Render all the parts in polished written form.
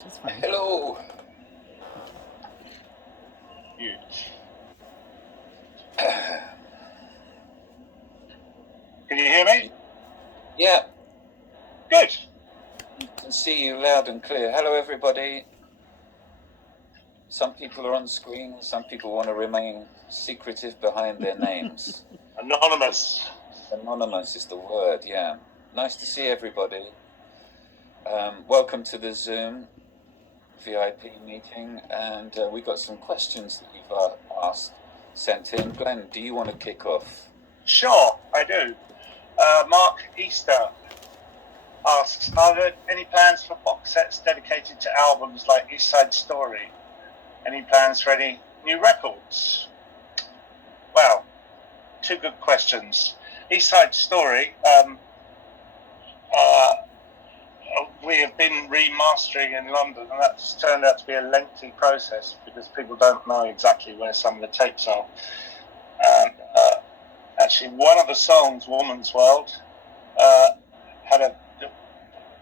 That's fine. Hello. Huge. Can you hear me? Yeah, Good. can see you loud and clear. Hello, everybody. Some people are on screen, some people want to remain secretive behind their names. Anonymous. Anonymous is the word, yeah. Nice to see everybody. Welcome to the Zoom VIP meeting, and we got some questions that you've asked, sent in. Glenn, do you want to kick off? Sure, I do. Mark Easter asks, are there any plans for box sets dedicated to albums like East Side Story? Any plans for any new records? Well, two good questions. East Side Story, we have been remastering in London, and that's turned out to be a lengthy process because people don't know exactly where some of the tapes are. And actually, one of the songs, Woman's World, had a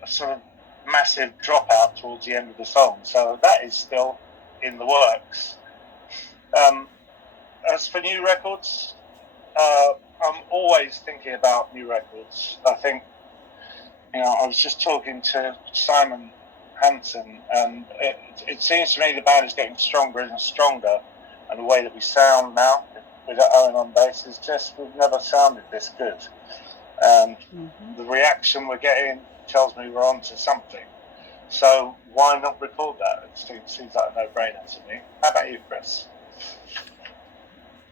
sort of massive dropout towards the end of the song. So that is still in the works. As for new records, I'm always thinking about new records. I think, I was just talking to Simon Hansen, and it seems to me the band is getting stronger and stronger, and the way that we sound now with Owen on bass is just, we've never sounded this good. And the reaction we're getting tells me we're on to something. So why not record that? It seems like a no-brainer to me. How about you, Chris?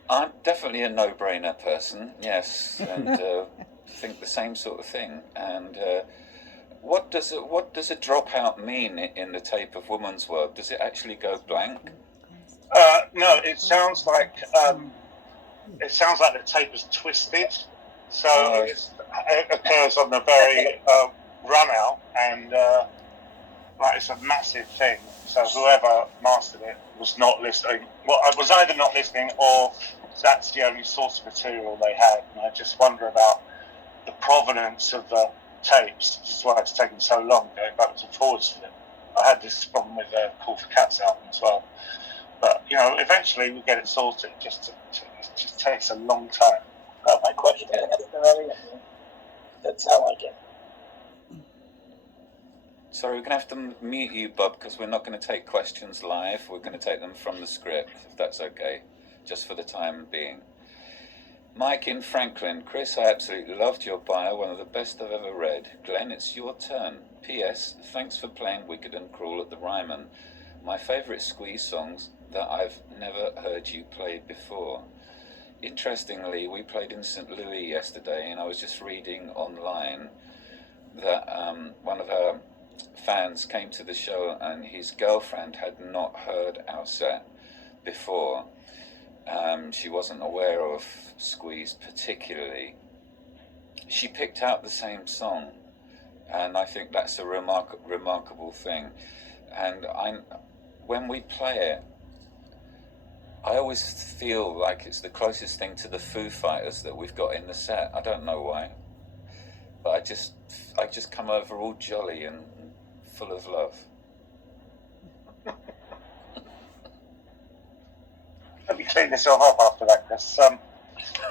I'm definitely a no-brainer person, yes, and think the same sort of thing. And what does a dropout mean in the tape of Woman's World? Does it actually go blank? No, it sounds like the tape is twisted. So it occurs on the very run out, and it's a massive thing. So whoever mastered it was not listening. Well, I was either not listening, or that's the only source material they had. And I just wonder about the provenance of the tapes. This is why it's taken so long going backwards and forwards to them. I had this problem with the Call for Cats album as well. But eventually we get it sorted. It just takes a long time. Well, my question that's how I get. Sorry, we're going to have to mute you, Bob, because we're not going to take questions live. We're going to take them from the script, if that's okay, just for the time being. Mike in Franklin. Chris, I absolutely loved your bio, one of the best I've ever read. Glenn, it's your turn. P.S. Thanks for playing Wicked and Cruel at the Ryman. My favourite Squeeze songs that I've never heard you play before. Interestingly, we played in St. Louis yesterday, and I was just reading online that one of our fans came to the show and his girlfriend had not heard our set before. She wasn't aware of Squeeze particularly. She picked out the same song, and I think that's a remarkable thing. And when we play it, I always feel like it's the closest thing to the Foo Fighters that we've got in the set. I don't know why, but I just come over all jolly and full of love. Let me clean this all up after that, Chris.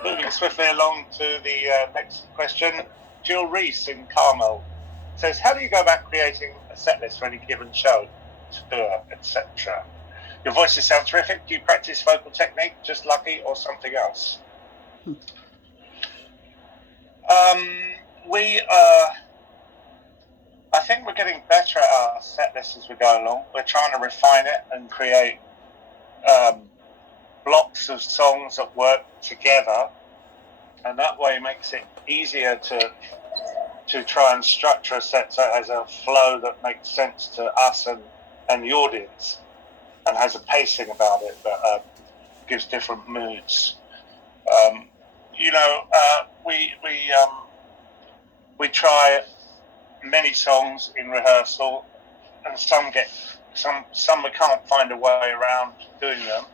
Moving swiftly along to the next question. Jill Reese in Carmel says, how do you go about creating a set list for any given show, tour, etc.? Your voices sound terrific. Do you practice vocal technique, just lucky, or something else? I think we're getting better at our set list as we go along. We're trying to refine it and create blocks of songs that work together, and that way makes it easier to try and structure a set so it has a flow that makes sense to us and the audience, and has a pacing about it that gives different moods. We try many songs in rehearsal, and some we can't find a way around doing them,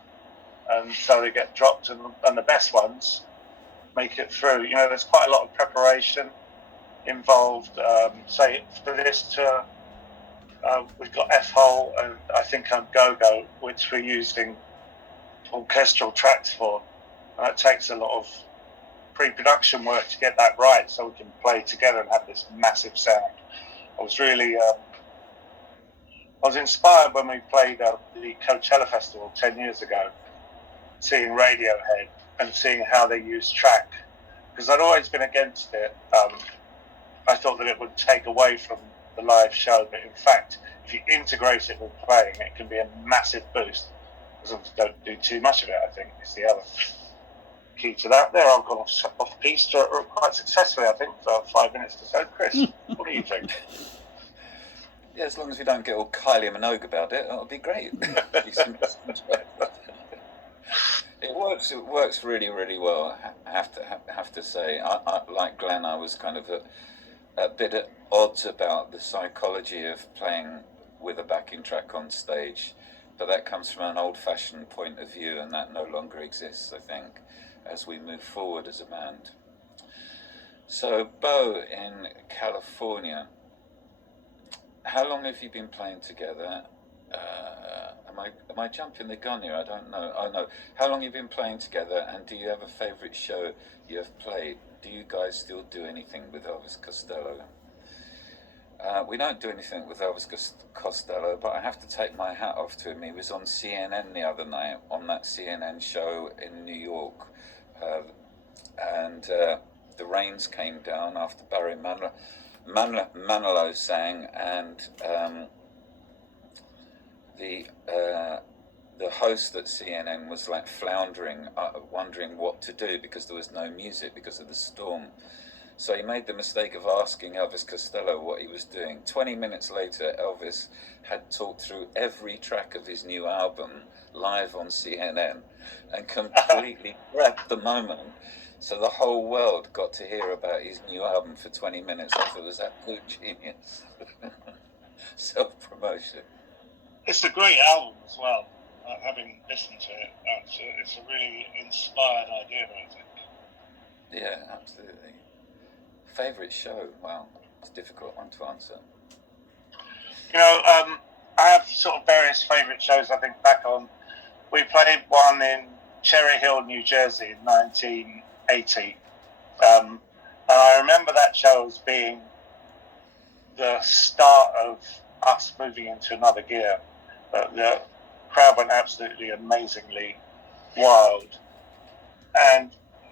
and so they get dropped, and the best ones make it through. There's quite a lot of preparation involved. Say for this tour, we've got F-Hole and I Think I'm Go-Go, which we're using orchestral tracks for. And that takes a lot of pre-production work to get that right so we can play together and have this massive sound. I was really... I was inspired when we played the Coachella Festival 10 years ago, seeing Radiohead and seeing how they use track, because I'd always been against it. I thought that it would take away from the live show, but in fact, if you integrate it with playing, it can be a massive boost. As long as you don't do too much of it, I think, is the other key to that. There, I've gone off piste quite successfully, I think, for 5 minutes or so. Chris, what do you think? Yeah, as long as we don't get all Kylie Minogue about it, that'll be great. It works really, really well. I have to say, I like Glenn. I was kind of a bit at odds about the psychology of playing with a backing track on stage, but that comes from an old-fashioned point of view, and that no longer exists, I think, as we move forward as a band. So, Bo in California. How long have you been playing together? Am I jumping the gun here? I don't know. Oh no. How long have you been playing together, and do you have a favourite show you have played? Do you guys still do anything with Elvis Costello? We don't do anything with Elvis Costello, but I have to take my hat off to him. He was on CNN the other night, on that CNN show in New York, and the rains came down after Barry Manilow sang, and the host at CNN was like floundering, wondering what to do because there was no music because of the storm. So he made the mistake of asking Elvis Costello what he was doing. 20 minutes later, Elvis had talked through every track of his new album live on CNN and completely grabbed the moment. So the whole world got to hear about his new album for 20 minutes. I thought it was absolute genius. Self-promotion. It's a great album as well. Having listened to it, it's a really inspired idea, I think. Yeah, absolutely. Favourite show? Well, it's a difficult one to answer. You know, I have sort of various favourite shows I think back on. We played one in Cherry Hill, New Jersey in 1980. And I remember that show as being the start of us moving into another gear. The crowd went absolutely amazingly wild. And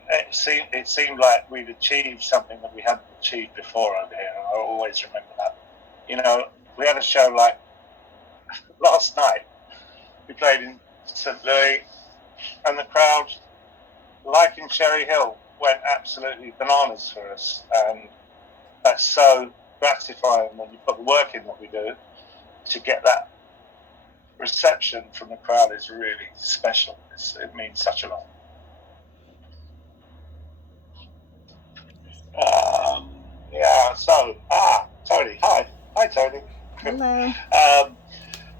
it seemed like we'd achieved something that we hadn't achieved before over here. And I always remember that. You know, we had a show like last night. We played in St. Louis, and the crowd, like in Cherry Hill, went absolutely bananas for us. And that's so gratifying when you put the work in that we do to get that reception from the crowd is really special. It means such a lot. Yeah, so, Tony. Hi, Tony. Hello.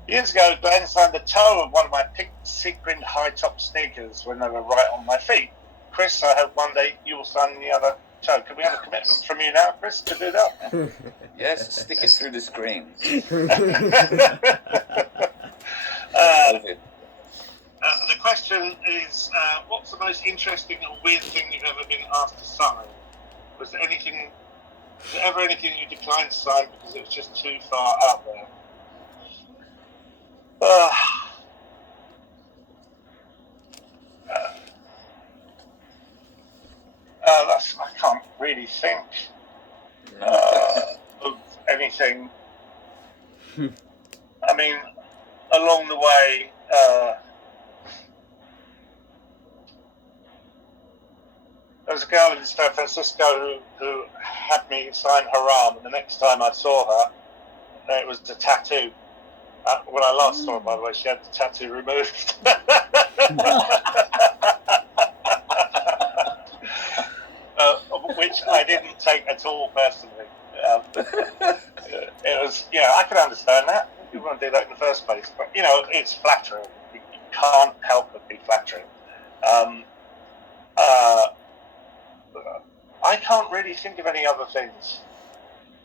Years ago, Glenn signed the toe of one of my pink sequined high-top sneakers when they were right on my feet. Chris, I hope one day you will sign the other toe. Can we have a commitment from you now, Chris, to do that? Yes, stick it through the screen. The question is, what's the most interesting or weird thing you've ever been asked to sign? Was there ever anything you declined to sign because it was just too far out there? I can't really think of anything. I mean, along the way, there was a girl in San Francisco who had me sign her arm, and the next time I saw her, it was a tattoo. When I last saw her, by the way, she had the tattoo removed. Which I didn't take at all personally. It was, I can understand that. You want to do that in the first place. But, it's flattering. You can't help but be flattering. I can't really think of any other things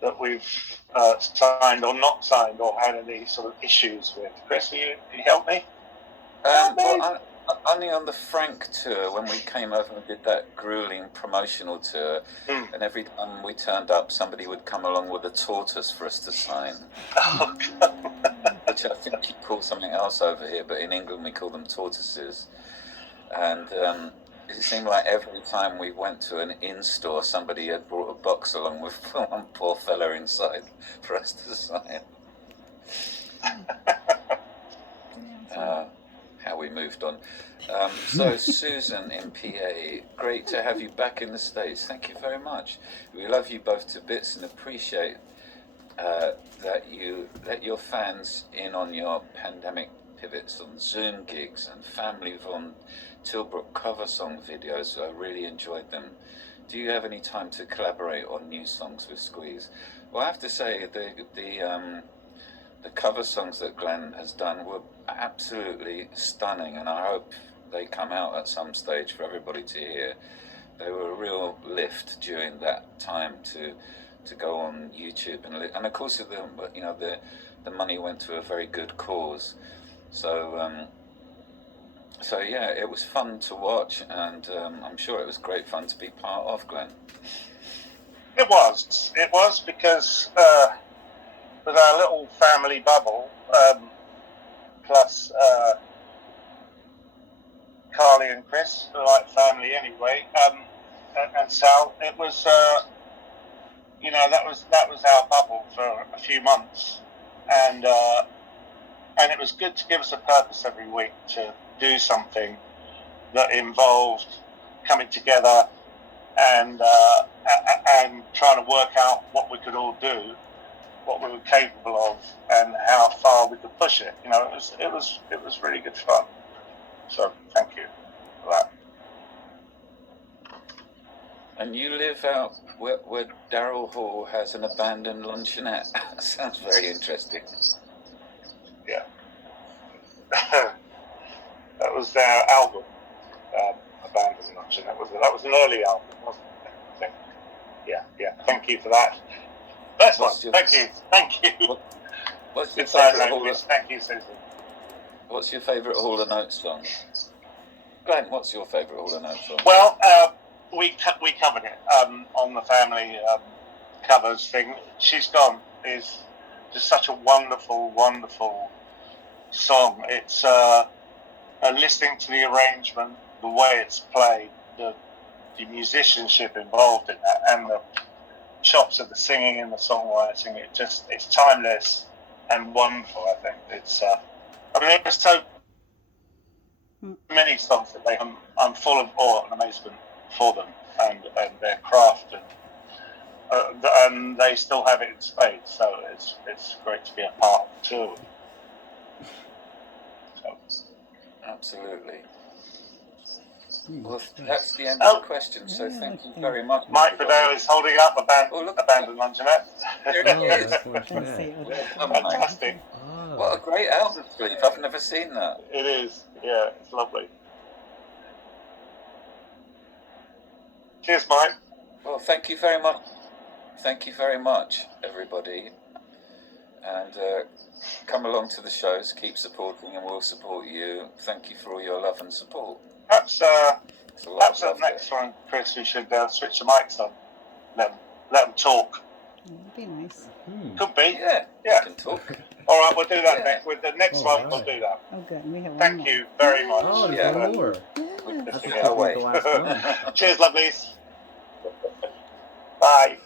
that we've signed or not signed or had any sort of issues with. Chris, can you help me? Well, only on the Frank tour, when we came over and did that grueling promotional tour, and every time we turned up, somebody would come along with a tortoise for us to sign. Oh, God. Which I think you call something else over here, but in England we call them tortoises. And it seemed like every time we went to an in-store, somebody had brought a box along with one poor fella inside for us to sign. How we moved on. So Susan in PA, great to have you back in the States. Thank you very much. We love you both to bits and appreciate that you let your fans in on your pandemic pivots on Zoom gigs and Family Von Tilbrook cover song videos. I really enjoyed them. Do you have any time to collaborate on new songs with Squeeze? Well, I have to say the cover songs that Glenn has done were absolutely stunning, and I hope they come out at some stage for everybody to hear. They were a real lift during that time to go on YouTube, and of course the money went to a very good cause. So yeah, it was fun to watch, and I'm sure it was great fun to be part of, Glenn. It was because with our little family bubble, plus Carly and Chris, who are like family anyway, and Sal, it was that was our bubble for a few months, and it was good to give us a purpose every week to do something that involved coming together and trying to work out what we could all do, what we were capable of, and how far we could push it. It was really good fun. So thank you for that. And you live out where Daryl Hall has an abandoned luncheonette. Sounds very interesting. Yeah. That was their album, Abandoned Luncheon. That was an early album, wasn't it? I think. Yeah. Thank you for that. That's one. Thank you. What's your favourite Thank you, Susan. What's your favourite Hall & Oates song? Glenn, what's your favourite Hall & Oates song? Well, we covered it on the family covers thing. She's Gone is just such a wonderful, wonderful song. It's listening to the arrangement, the way it's played, the musicianship involved in that, and the chops of the singing and the songwriting. It's timeless and wonderful. I think it's. There's so many songs that I'm full of awe and amazement for them and their craft, and they still have it in spades. So it's great to be a part of too. So. Absolutely. Well, that's the end of the question. So thank you very much. Mike Fidel is holding up Abandoned Luncheonette. Fantastic. What a great album sleeve. I've never seen that. It is. Yeah, it's lovely. Cheers, Mike. Well, thank you very much. Thank you very much, everybody. And come along to the shows, keep supporting, and we'll support you. Thank you for all your love and support. Perhaps the next one, Chris, we should switch the mics on. Let them talk. That'd be nice. Could be. Yeah. Yeah. Can talk. All right, we'll do that next. With the next one, we'll do that. Oh, good. We have Thank you very much. Oh, there's Yeah. one more. We're That's lifting the it other way. The last one. Cheers, lovelies. Bye.